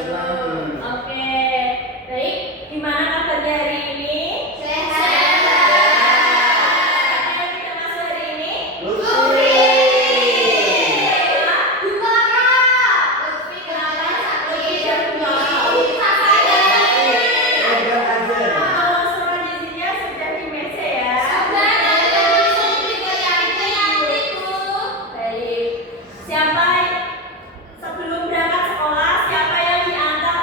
Oke, baik. Gimana kabarnya hari ini? Sehat. Siapa yang tidak masuk hari ini? Lutfi. Gumara. Lutfi Kenapa? sakit. Lutfi dan Gumara. Kalau surat izinnya sudah di meja ya. Baik. Siapa sebelum berangkat sekolah? Siapa yang diantar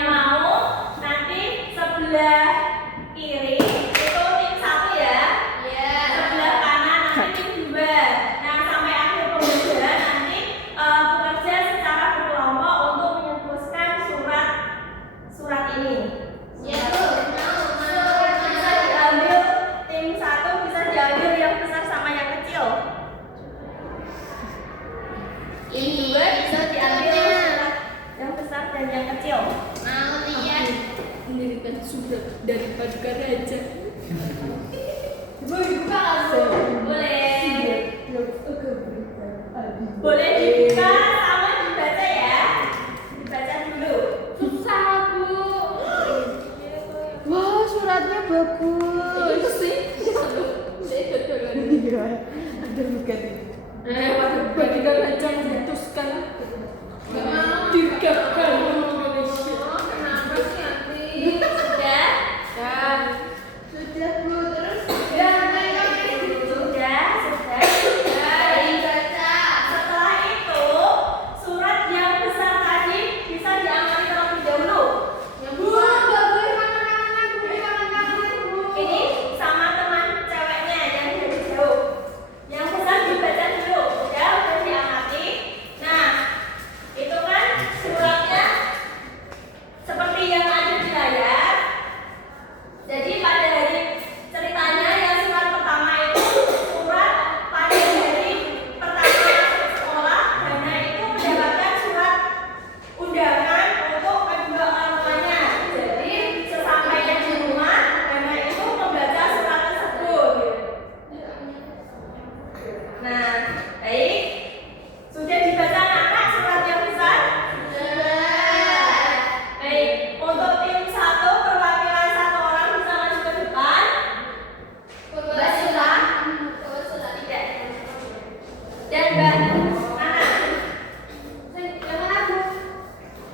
yang mau nanti sebelah kiri itu tim 1 ya. Sebelah kanan nanti tim 2. Nah, sampai akhir pembelajaran nanti bekerja secara berkelompok untuk menyebutkan surat ini. Bisa diambil tim 1 bisa diambil yang besar sama yang kecil. Tim 2 bisa diambil surat yang besar dan yang kecil. Mendirikan surat daripada raja. Boleh dibuka sama dibaca ya. Dibaca dulu. Susah, Bu. Wah, suratnya bagus. Itu sih. Iya, ada bukan ini. Daripada raja memutuskan digabung Indonesia. Kenapa sih, Anti? Sudah? Sudah, Bu. Terus Sudah. Setelah itu, surat yang besar tadi bisa diamati terlebih dahulu. Ini sama teman ceweknya yang dari jauh. Yang besar dibaca dulu. Udah diamati. Nah, itu kan suratnya seperti yang ada di layar. Jadi pada hari ceritanya yang surat pertama itu surat pada hari pertama sekolah, Hana itu mendapatkan surat undangan untuk kedua orang tuanya. Jadi sesampainya di rumah, Hana itu membaca surat tersebut. Nah, baik. Sudah dibaca anak-anak surat yang besar? Baik, untuk tim 1 perwakilan 1 orang bisa maju ke depan. Tidak. Dan Mbak Nana, yang mana Bu?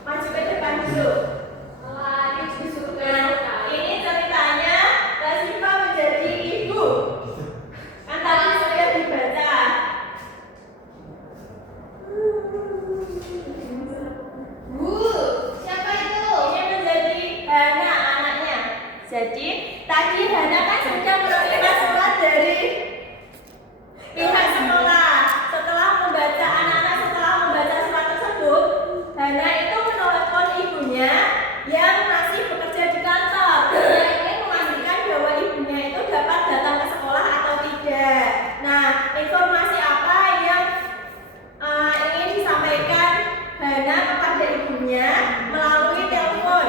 Maju ke depan dulu. Nah, ini ceritanya Mbak Siva menjadi ibu. Kan tadi sudah dibaca. Ini menjadi Hana anaknya. Jadi tadi Hana kan sudah menerima surat dari pihak sekolah. Setelah membaca surat tersebut, Hana itu menelpon ibunya yang masih bekerja di kantor. Dia ingin memastikan bahwa ibunya itu dapat datang ke sekolah atau tidak. Nah, informasi apa yang ingin disampaikan Hana kepada ibunya melalui telepon?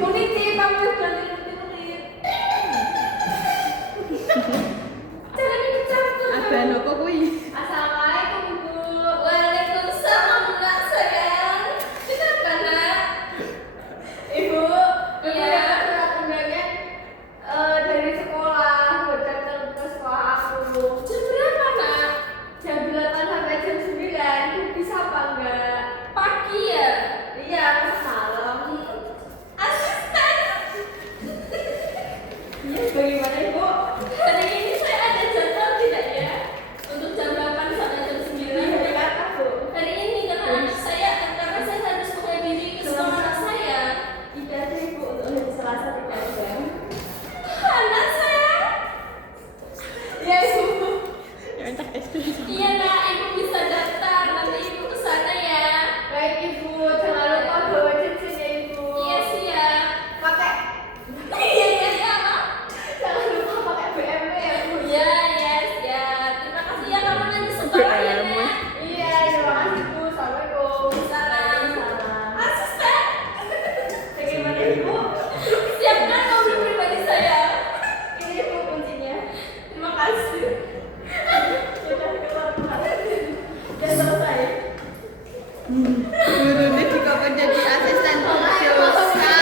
Unik sih, kamu udah menit. Jangan ikut-campur. Ada noko kuwi. Assalamualaikum, Ibu. Waalaikumsalam, Nak sayang. Kenapa, Nak? Ibu, Iya, surat undangan dari sekolah buat daftar ke sekolah aku. Jam berapa, Nak? Jam 8 sampai jam 9. Bisa apa enggak? Pagi ya? Iya, pas malam. Asisten. ya bagaimana Ibu? Hari ini saya ada jadwal tidak ya? Untuk jam 8 sampai jam 9. Hari apa Bu? Hari ini karena saya harus menghadiri ke sekolah anak saya. Tidak ada Ibu untuk hari Selasa tidak ada. Anak saya. Ya Ibu. Iya, Nak, Ibu bisa daftar. Nanti Ibu ke sana ya. Baik, Ibu. Jangan lupa bawa cincin ya, Ibu. Iya, siap. Pakai. Iya, Mak. Jangan lupa pakai BMW ya, Bu. Iya, siap. Terima kasih ya kamu nanti sekolah ya, Nak. Iya, terima kasih, Bu. Assalamualaikum. Salam. Asisten. Bagaimana Ibu? Siapkan mobil pribadi saya. Ini Ibu kuncinya. Terima kasih. Sudah keluar dan selesai. Gurunya juga menjadi asisten dosa.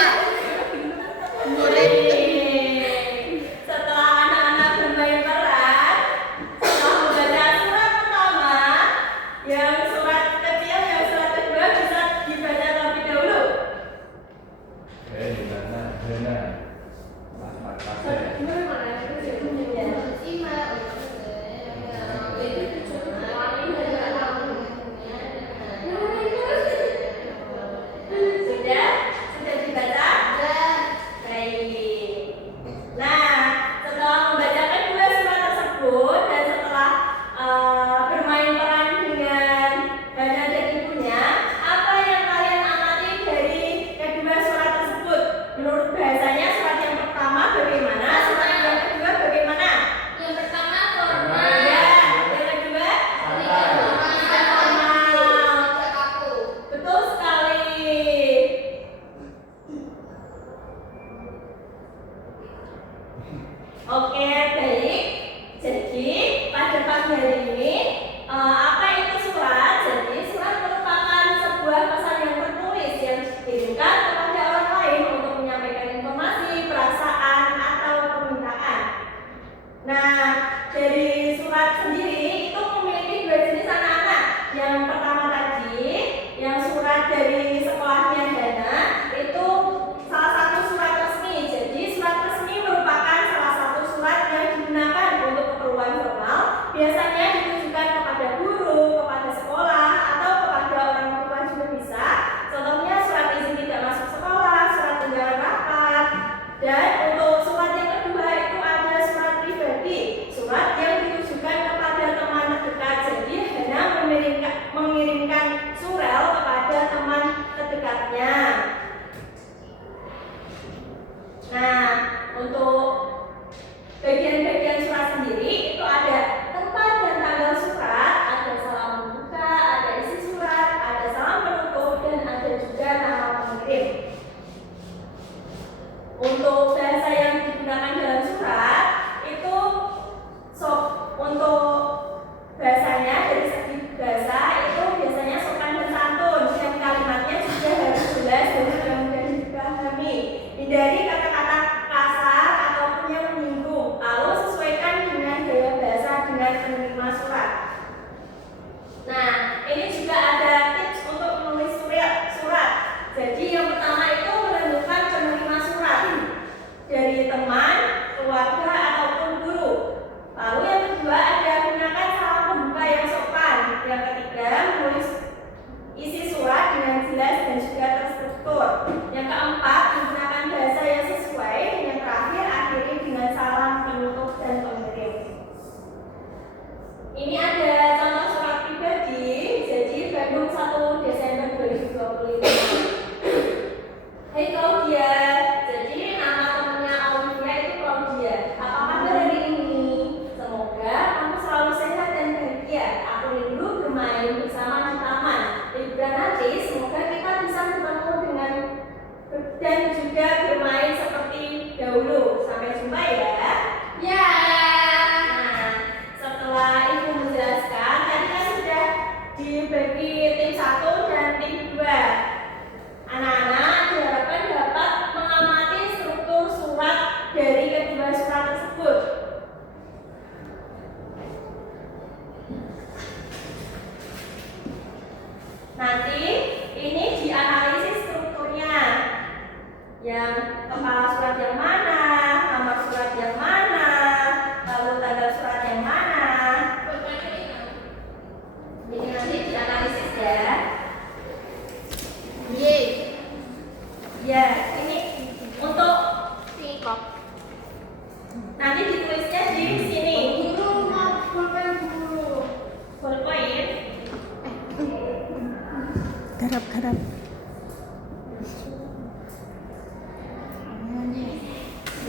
Murid Setelah anak-anak bermain peran, setelah membaca surat pertama, yang surat kecil, yang surat kedua bisa dibaca terlebih dahulu. Iya. Yang kepala surat yang mana, nomor surat yang mana, lalu tanggal surat yang mana. Ini nanti dianalisis ya. Ya, ini untuk nanti ditulisnya di sini. Guru mau pulpen guru. Ballpoint. Garap.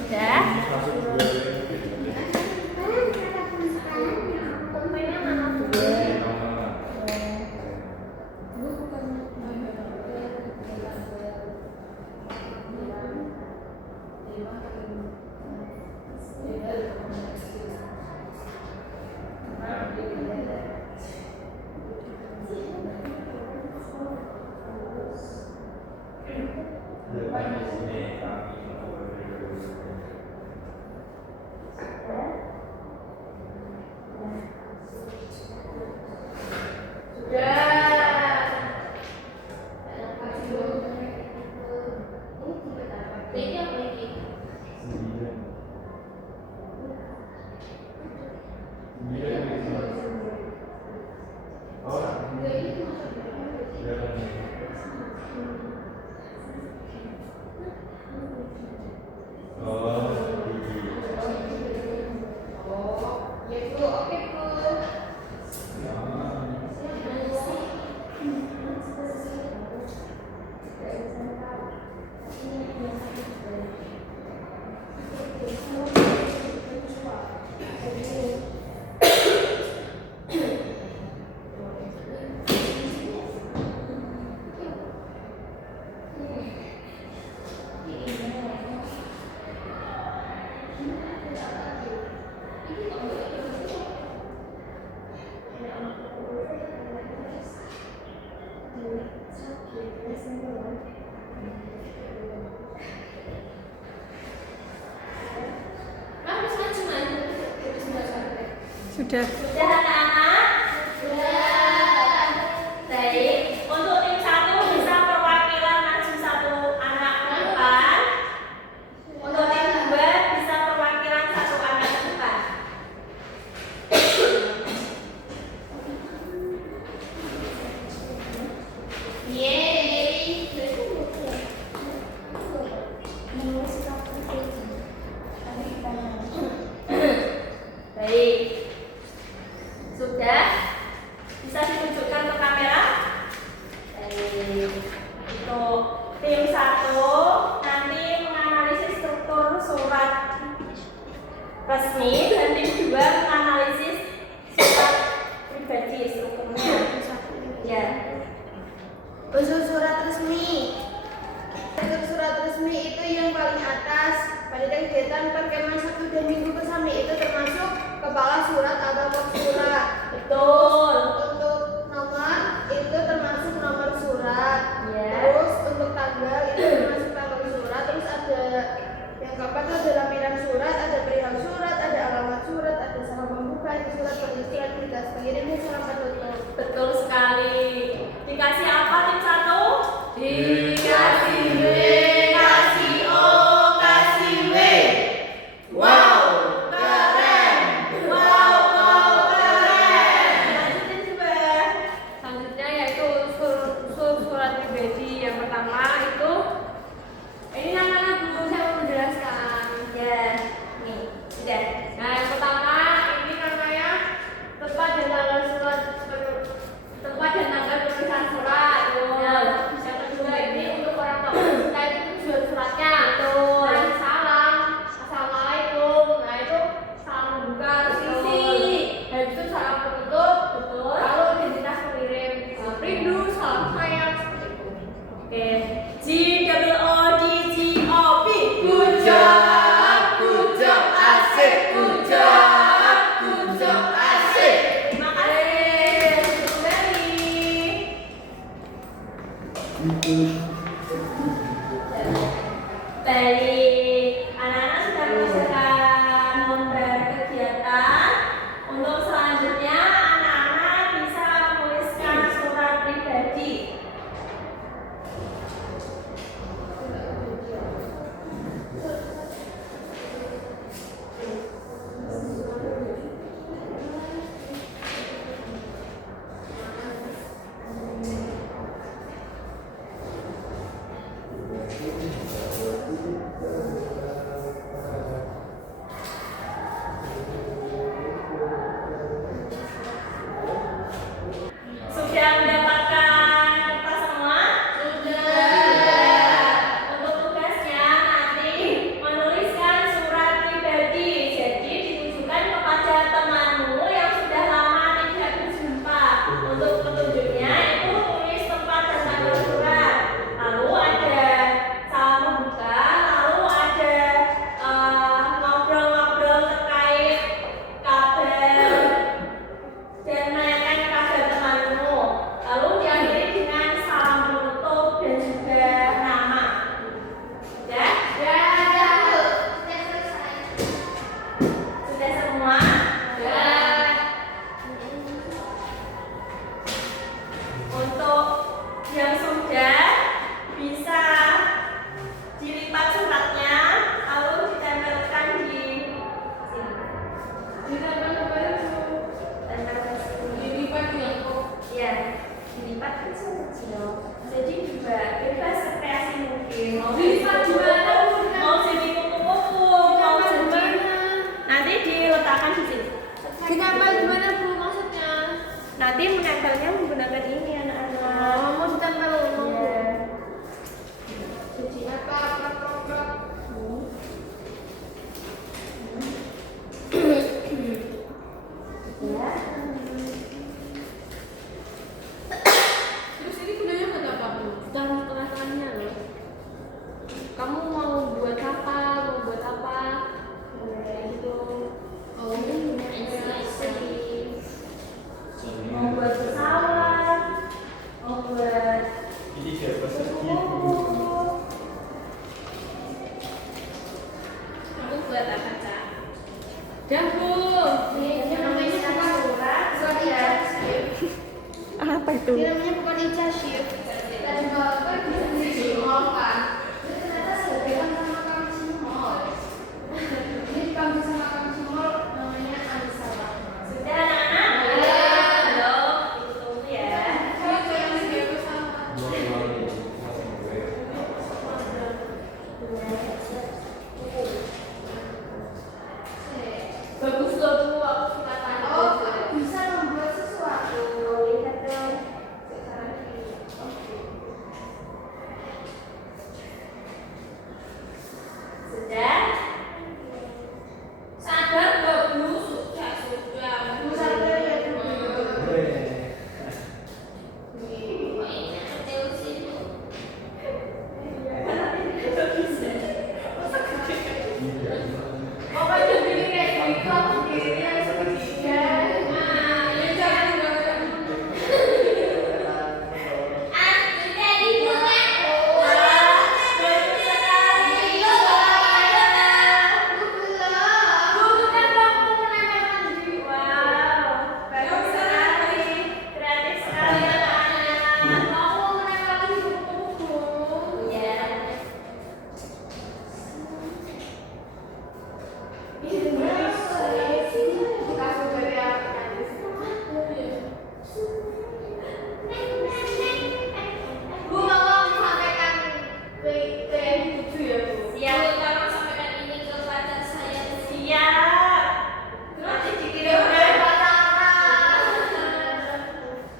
Sudah. Pulpennya mana? Sudah. Sudah anak-anak? Sudah. Baik. Untuk tim 1 bisa perwakilan maju 1 anak ke depan. Untuk tim 2 bisa perwakilan 1 anak ke depan. Baik. Sudah? Bisa ditunjukkan ke kamera? Baik. Untuk tim 1 nanti menganalisis struktur surat resmi dan tim 2 menganalisis surat pribadi strukturnya. Ya. Untuk surat resmi. Untuk surat resmi itu yang paling atas. Pada kegiatan perkemahan Sabtu dan Minggu Kesami itu termasuk kepala surat atau kop surat. Betul. Untuk nomor itu termasuk nomor surat. Ya. Terus untuk tanggal itu termasuk tanggal surat. Terus ada yang keempat itu ada lampiran surat, ada perihal surat, ada alamat surat, ada salam pembuka, ada surat surat berita pengirimnya, salam penutup. Betul sekali. Dikasih apa tim 1? Dikasih B, kasih O, kasih W. Wow, keren. Wow, keren. Lanjutin coba. Selanjutnya yaitu unsur surat pribadi. Yang pertama itu ini namanya guru, saya mau menjelaskan. Ya, nih, sudah. Nah, yang pertama ini namanya tempat dan tanggal surat, tempat dan tanggal tulisan surat. Yang kedua ini untuk orang tua kita itu tujuan suratnya. Betul. Nah, salam, assalamualaikum. Nah itu salam membuka sisi. Dan itu salam penutup. Betul. Lalu identitas pengirim. Rindu, salam sayang seperti itu. Oke. GOODGOP. Good job, asik. asik. Terima kasih. Kembali. Baik, anak-anak sudah menyelesaikan lembar kegiatan. Untuk selanjutnya, anak-anak bisa menuliskan surat pribadi. Jadi siapa segitu? Aku buat apa, Cak? Dan Bu, ini namanya surat ya. Apa itu? Ini namanya bukan ijazah. Dan bapak bisa disimbolkan. Ternyata sebagai sama kami simbol. Ini kami sama kami simbol namanya Anissa. Sudah anak-anak? Halo, ibu tunggu ya. Bagus loh Bu, aku suka tanya. Oh, bisa membuat sesuatu. Lihat dong. Sudah? Sadar nggak Bu? Sudah. Bu sadar ya Bu. Apa jadi kayak gitu? Aku diri yang segitiga. Nah, ya jangan juga. Sudah dibuka. Wah, bagus sekali. Wow, bagus sekali. Kreatif sekali anak-anak. Iya. Bu, mau sampaikan ke Ibu ya Bu? Siap. Tolong sampaikan ini kepada saya. Siap. Nanti dikirim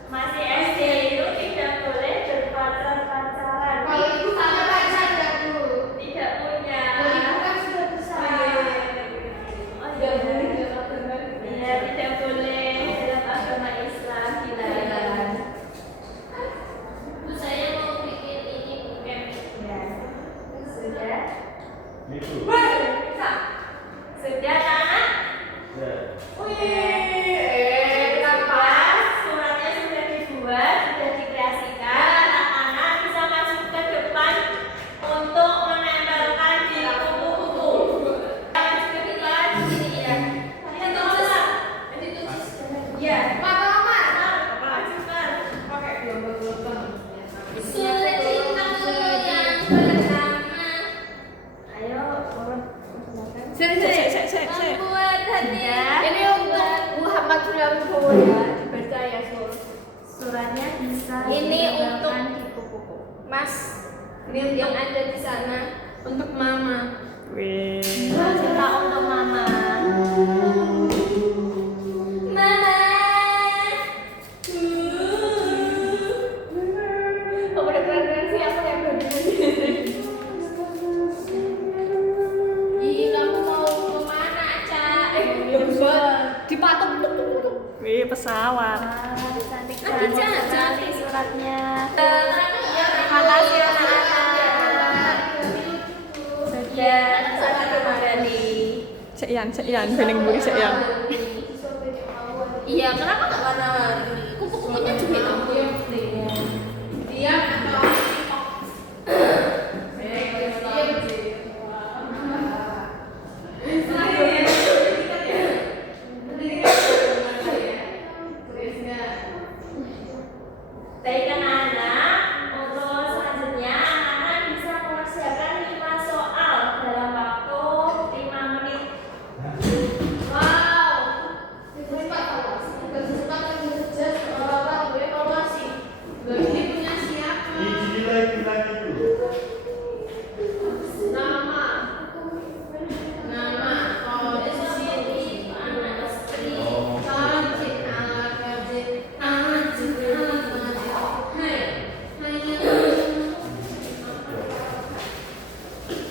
masih SD itu tidak boleh berpacar-pacaran. Kalau ibu punya pacar nggak Bu? Tidak punya. Kalau ibu kan sudah besar. Oh, iya. Iya, tidak boleh dalam agama Islam dilarang. Bu, saya mau bikin ini bukan. Ya. Sudah. Itu. Sudah, anak? Ya. Kenapa? Suratnya sudah dibuat, sudah dikreasikan. Anak-anak bisa masuk ke depan untuk menempelkan di kuku-kuku. Maju ke depan, sini ya. Ini tulis. Ya. Mama. Majukan. Pakai gelombang-gelombang. Surat cintaku yang pertama Ayo, urut. membuat hati. Ini untuk Muhammad Suryawibowo ya, dibaca ya Sur. Suratnya bisa Ini ditempelkan untuk- di kuku-kuku. Mas, ini yang ada di sana untuk Mama. Wih. Cinta untuk mama. Mama. Oh, udah keren-keren sih aku yang Ih, kamu mau kemana, Cak? dipatok tuk. Wih, pesawat. Wah, cantik Aduh, sekali cantik. suratnya. Terima kasih anak-anak. Sudah sangat kembali. Cek Yan, bening buri Cek Yan. Iya, kenapa nggak warna-warni? Kupu-kupunya juga kamu. Dia atau Baik anak-anak, untuk selanjutnya anak-anak bisa mengerjakan 5 soal dalam waktu 5 menit. wow. Cepat lagi sejak orang gue evaluasi. Ini punya siapa? Bilang itu. Nama. Oh, di sini anak istri. Oh. Kajin, anak kajin, ajin. Hai,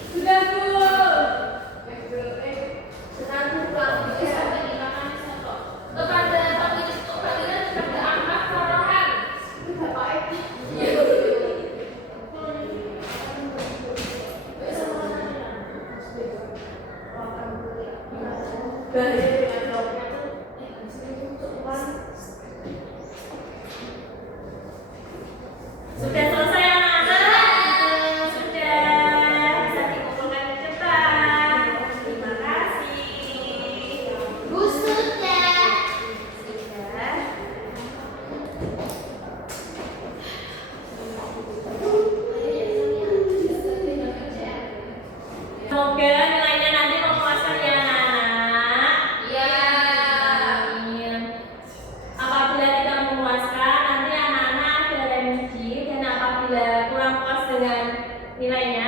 sudah Bu. Senang pulang. Sampai di mana satu? Kepada panggilan kepada Ahmad Farhan. Sudah selesai nilainya